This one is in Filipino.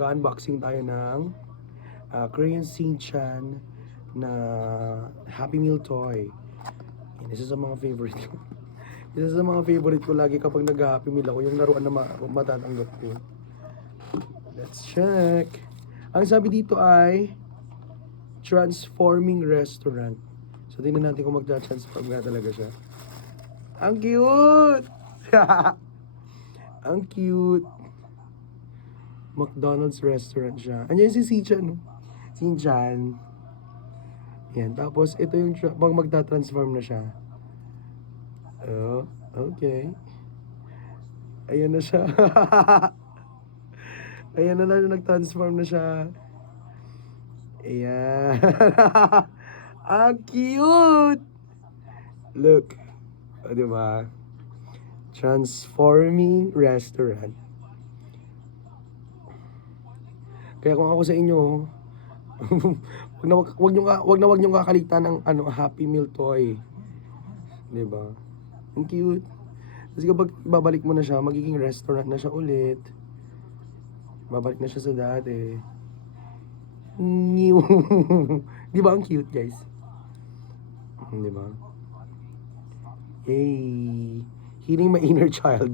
Mag-unboxing tayo ng Korean Shin-chan na Happy Meal toy. Yan, isa sa mga favorite ko. Isa sa mga favorite ko lagi kapag nag-Happy Meal ako, yung laruan na matatanggap ko. Let's check. Ang sabi dito ay Transforming Restaurant. So, tingnan natin kung magta-transform nga talaga siya. Ang cute! Ang cute! McDonald's restaurant siya. Andiyan si Shin-chan, no? Shin-chan. Yan. Tapos, ito yung pag magta-transform na siya. Oh, okay. Ayan na siya. Ayan na nag-transform na siya. Ayan. Ang cute! Look. O, diba? Transforming restaurant. Kaya kung ako sa inyo, wag niyong kakaligtan ng Happy Meal toy. 'Di ba? Ang cute. Kasi kapag babalik mo na siya, magiging restaurant na siya ulit. Babalik na siya sa dati. New. 'Di ba ang cute, guys? 'Di ba? Hey, healing my inner child.